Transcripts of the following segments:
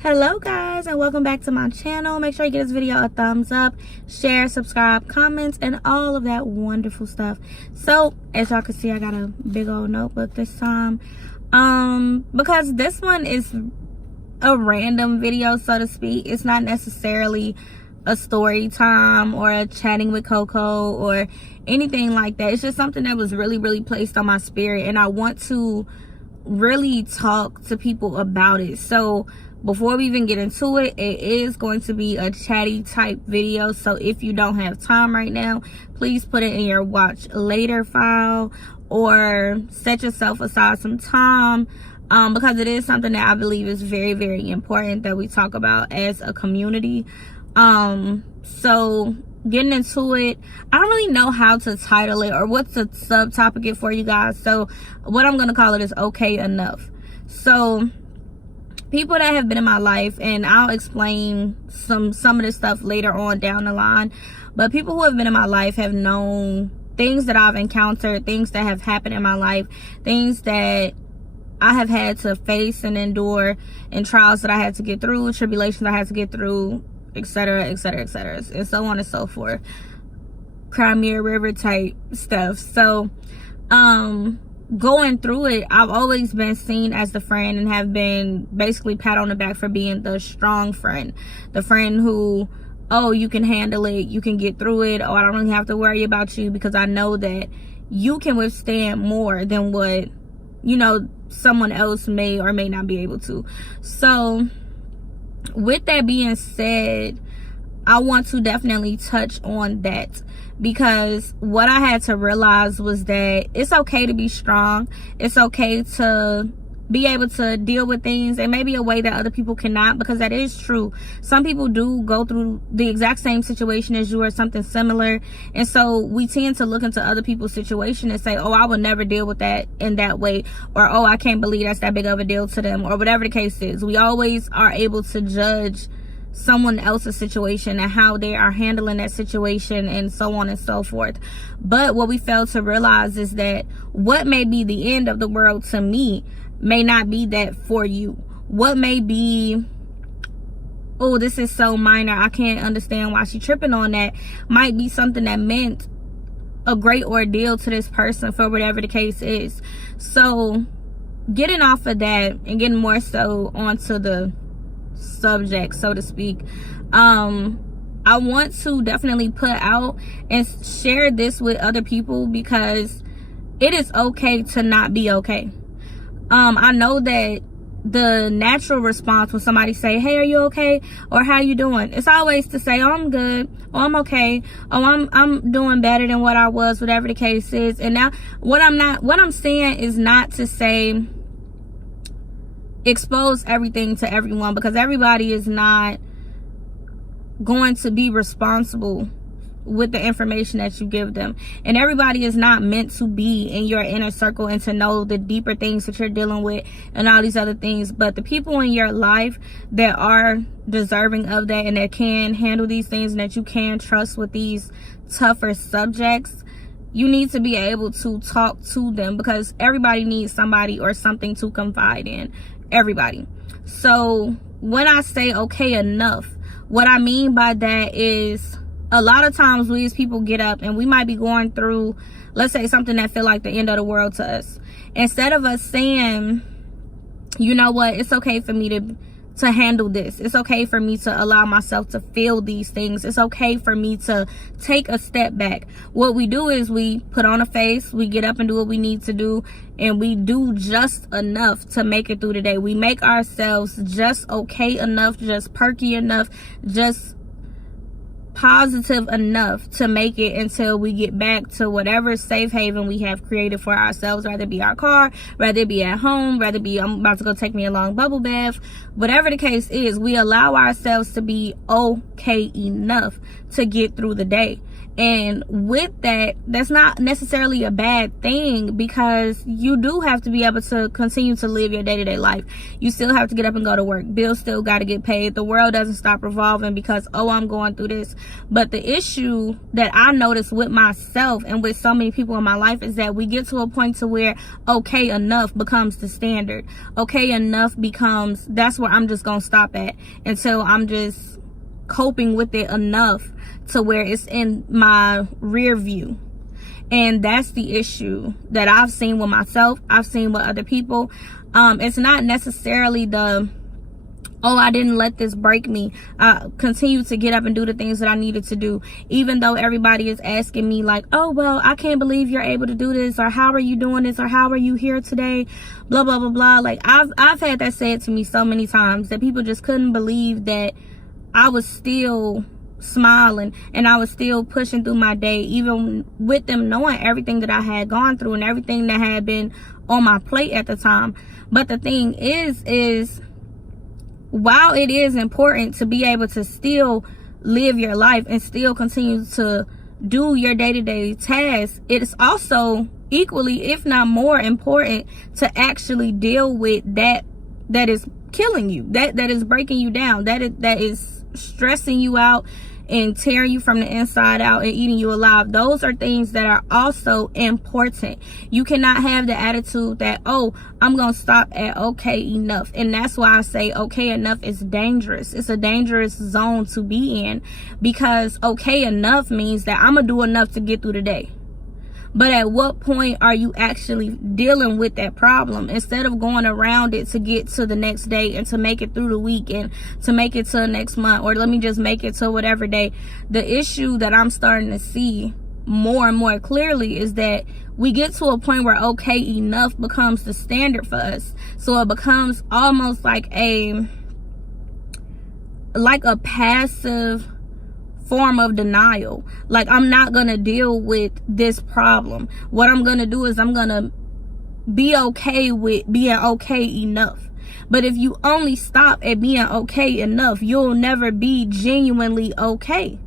Hello guys, and welcome back to my channel. Make sure you give this video a thumbs up, share, subscribe, comments, and all of that wonderful stuff. So as y'all can see, I got a big old notebook this time, because this one is a random video, so to speak. It's not necessarily a story time or a chatting with Coco or anything like that. It's just something that was really placed on my spirit, and I want to really talk to people about it. So before we even get into it, it is going to be a chatty type video. So if you don't have time right now, please put it in your watch later file or set yourself aside some time, because it is something that I believe is very important that we talk about as a community. So getting into it, I don't really know how to title it or what's the subtopic it for you guys. So what I'm going to call it is okay enough. So people that have been in my life, and I'll explain some of this stuff later on down the line, but people who have been in my life have known things that I've encountered, things that have happened in my life, things that I have had to face and endure, and trials that I had to get through, tribulations I had to get through, etc, and so on and so forth. Crimea River type stuff. So going through it, I've always been seen as the friend and have been basically pat on the back for being the strong friend, the friend who, oh, you can handle it, you can get through it, oh, I don't really have to worry about you because I know that you can withstand more than what, you know, someone else may or may not be able to. So with that being said, I want to definitely touch on that, because what I had to realize was that it's okay to be strong. It's okay to be able to deal with things in maybe a way that other people cannot, because that is true. Some people do go through the exact same situation as you or something similar, and so we tend to look into other people's situation and say, oh, I would never deal with that in that way, or oh, I can't believe that's that big of a deal to them, or whatever the case is. We always are able to judge someone else's situation and how they are handling that situation and so on and so forth. But what we fail to realize is that what may be the end of the world to me may not be that for you. What may be, oh, this is so minor, I can't understand why she's tripping on that, might be something that meant a great ordeal to this person for whatever the case is. So getting off of that and getting more so onto the subject, so to speak, I want to definitely put out and share this with other people, because it is okay to not be okay. I know that the natural response when somebody say, hey, are you okay, or how you doing, it's always to say, oh, I'm good, oh, I'm okay, oh, I'm doing better than what I was, whatever the case is. And now what I'm saying is not to say expose everything to everyone, because everybody is not going to be responsible with the information that you give them, and everybody is not meant to be in your inner circle and to know the deeper things that you're dealing with and all these other things. But the people in your life that are deserving of that and that can handle these things and that you can trust with these tougher subjects, you need to be able to talk to them, because everybody needs somebody or something to confide in. Everybody. So when I say okay enough, what I mean by that is, a lot of times we as people get up and we might be going through, let's say, something that feel like the end of the world to us. Instead of us saying, you know what, it's okay for me to handle this, it's okay for me to allow myself to feel these things, it's okay for me to take a step back, what we do is we put on a face, we get up and do what we need to do, and we do just enough to make it through the day. We make ourselves just okay enough, just perky enough, just positive enough to make it until we get back to whatever safe haven we have created for ourselves, whether it be our car, whether it be at home, whether it be I'm about to go take me a long bubble bath, whatever the case is. We allow ourselves to be okay enough to get through the day. And with that, that's not necessarily a bad thing, because you do have to be able to continue to live your day-to-day life. You still have to get up and go to work. Bills still got to get paid. The world doesn't stop revolving because, oh, I'm going through this. But the issue that I noticed with myself and with so many people in my life is that we get to a point to where okay enough becomes the standard. Okay enough becomes, that's where I'm just going to stop at until I'm just coping with it enough to where it's in my rear view. And that's the issue that I've seen with myself. I've seen with other people. It's not necessarily the, oh, I didn't let this break me. I continue to get up and do the things that I needed to do, even though everybody is asking me like, oh, well, I can't believe you're able to do this, or how are you doing this, or how are you here today, blah blah blah blah. Like I've had that said to me so many times that people just couldn't believe that I was still smiling and I was still pushing through my day, even with them knowing everything that I had gone through and everything that had been on my plate at the time. But the thing is while it is important to be able to still live your life and still continue to do your day-to-day tasks, it's also equally, if not more important, to actually deal with that is killing you, that is breaking you down, that is stressing you out and tearing you from the inside out and eating you alive. Those are things that are also important. You cannot have the attitude that, oh, I'm gonna stop at okay enough. And that's why I say okay enough is dangerous. It's a dangerous zone to be in, because okay enough means that I'm gonna do enough to get through the day. But at what point are you actually dealing with that problem instead of going around it to get to the next day and to make it through the week and to make it to the next month, or let me just make it to whatever day? The issue that I'm starting to see more and more clearly is that we get to a point where okay enough becomes the standard for us. So it becomes almost like a passive form of denial. Like, I'm not gonna deal with this problem. What I'm gonna do is I'm gonna be okay with being okay enough. But if you only stop at being okay enough, you'll never be genuinely okay.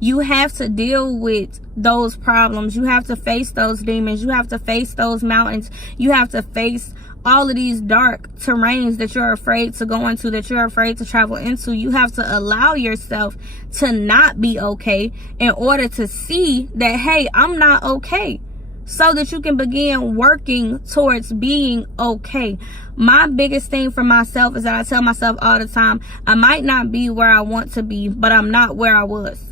You have to deal with those problems. You have to face those demons. You have to face those mountains. You have to face all of these dark terrains that you're afraid to go into, that you're afraid to travel into. You have to allow yourself to not be okay in order to see that, hey, I'm not okay, so that you can begin working towards being okay. My biggest thing for myself is that I tell myself all the time, I might not be where I want to be, but I'm not where I was.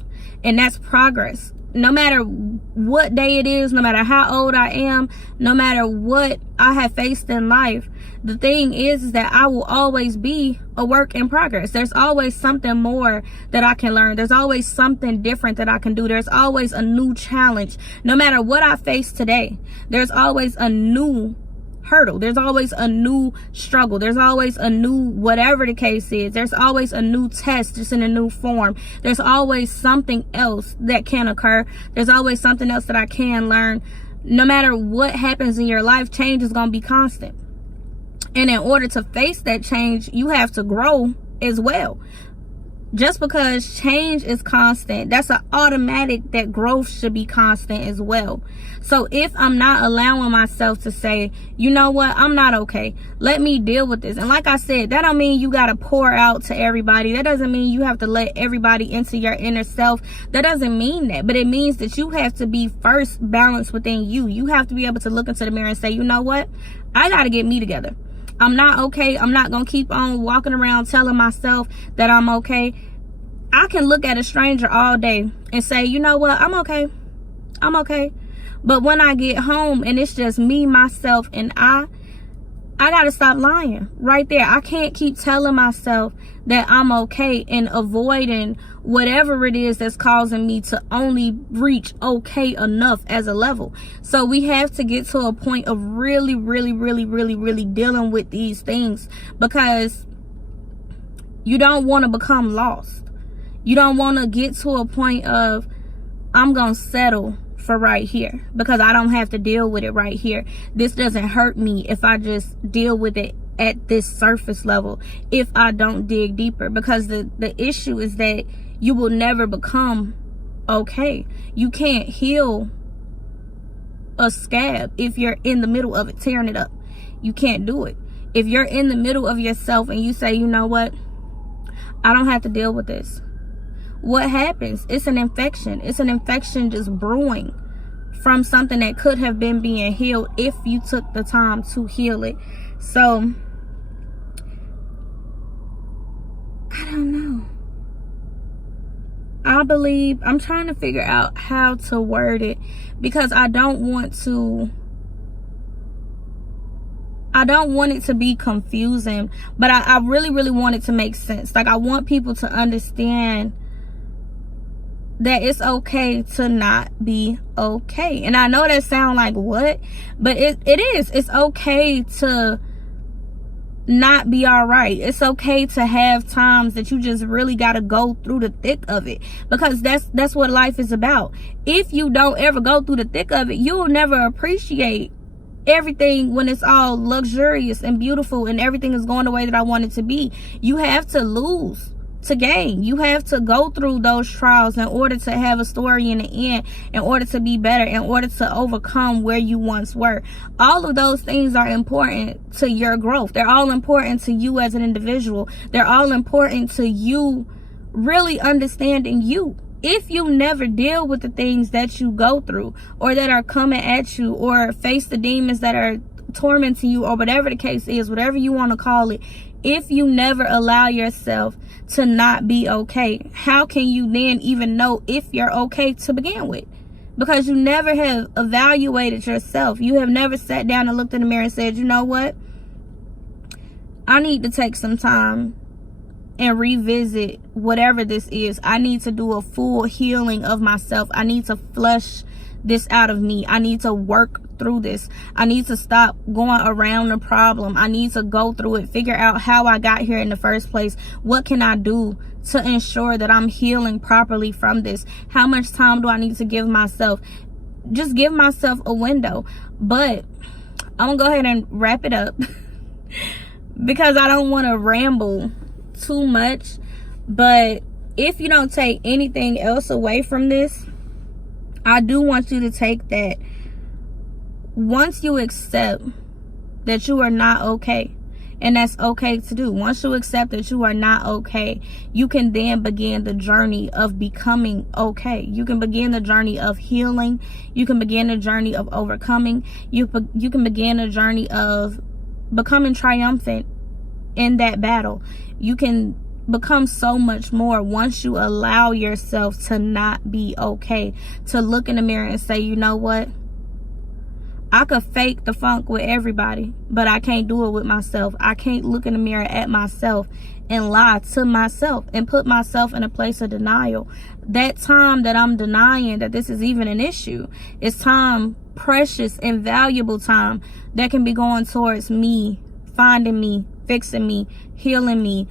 And that's progress. No matter what day it is, no matter how old I am, no matter what I have faced in life, the thing is that I will always be a work in progress. There's always something more that I can learn. There's always something different that I can do. There's always a new challenge. No matter what I face today, there's always a new hurdle. There's always a new struggle. There's always a new whatever the case is. There's always a new test, just in a new form. There's always something else that can occur. There's always something else that I can learn. No matter what happens in your life, change is going to be constant. And in order to face that change, you have to grow as well. Just because change is constant, that's an automatic that growth should be constant as well. So if I'm not allowing myself to say, you know what, I'm not okay, let me deal with this. And like I said, that don't mean you got to pour out to everybody. That doesn't mean you have to let everybody into your inner self. That doesn't mean that. But it means that you have to be first balanced within you. You have to be able to look into the mirror and say, you know what, I got to get me together. I'm not okay. I'm not going to keep on walking around telling myself that I'm okay. I can look at a stranger all day and say, you know what, I'm okay. I'm okay. But when I get home and it's just me, myself, and I got to stop lying right there. I can't keep telling myself that I'm okay and avoiding whatever it is that's causing me to only reach okay enough as a level. So we have to get to a point of really dealing with these things, because you don't want to become lost. You don't want to get to a point of, I'm going to settle for right here because I don't have to deal with it right here. This doesn't hurt me if I just deal with it at this surface level, if I don't dig deeper. Because the issue is that you will never become okay. You can't heal a scab if you're in the middle of it, tearing it up. You can't do it. If you're in the middle of yourself and you say, you know what, I don't have to deal with this, what happens? It's an infection. It's an infection just brewing from something that could have been being healed if you took the time to heal it. So I don't know. I believe, I'm trying to figure out how to word it, because I don't want it to be confusing, but I really, really want it to make sense. Like, I want people to understand that it's okay to not be okay. And I know that sounds like what, but it is. It's okay to not be all right. It's okay to have times that you just really got to go through the thick of it, because that's what life is about. If you don't ever go through the thick of it, you'll never appreciate everything when it's all luxurious and beautiful and everything is going the way that I want it to be. You have to lose to gain. You have to go through those trials in order to have a story in the end, in order to be better, in order to overcome where you once were. All of those things are important to your growth. They're all important to you as an individual. They're all important to you really understanding you. If you never deal with the things that you go through, or that are coming at you, or face the demons that are tormenting you, or whatever the case is, whatever you want to call it, if you never allow yourself to not be okay, how can you then even know if you're okay to begin with? Because you never have evaluated yourself. You have never sat down and looked in the mirror and said, you know what, I need to take some time and revisit whatever this is. I need to do a full healing of myself. I need to flush this out of me. I need to work through this. I need to stop going around the problem. I need to go through it, figure out how I got here in the first place. What can I do to ensure that I'm healing properly from this? How much time do I need to give myself? Just give myself a window. But I'm gonna go ahead and wrap it up because I don't want to ramble too much. But if you don't take anything else away from this, I do want you to take that once you accept that you are not okay, and that's okay to do. Once you accept that you are not okay, you can then begin the journey of becoming okay. You can begin the journey of healing. You can begin the journey of overcoming. You can begin a journey of becoming triumphant in that battle. You can become so much more once you allow yourself to not be okay, to look in the mirror and say, you know what, I could fake the funk with everybody, but I can't do it with myself. I can't look in the mirror at myself and lie to myself and put myself in a place of denial. That time that I'm denying that this is even an issue is time, precious and valuable time, that can be going towards me finding me, fixing me, healing me,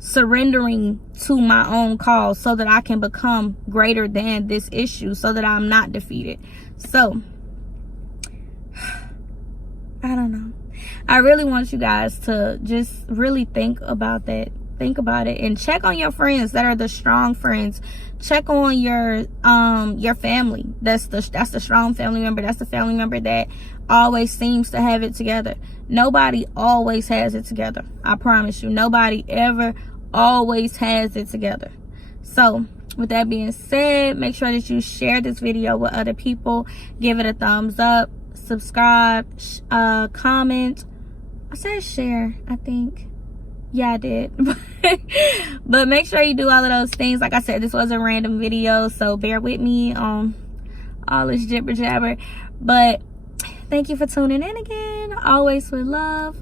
surrendering to my own cause, so that I can become greater than this issue, so that I'm not defeated. So I don't know. I really want you guys to just really think about that. Think about it and check on your friends that are the strong friends. Check on your family. That's the strong family member. That's the family member that always seems to have it together. Nobody always has it together. I promise you. Nobody ever always has it together. So with that being said, make sure that you share this video with other people. Give it a thumbs up. Subscribe, comment. I said share, I think. Yeah, I did. But make sure you do all of those things. Like I said, this was a random video, so bear with me on all this jibber jabber. But thank you for tuning in again. Always with love.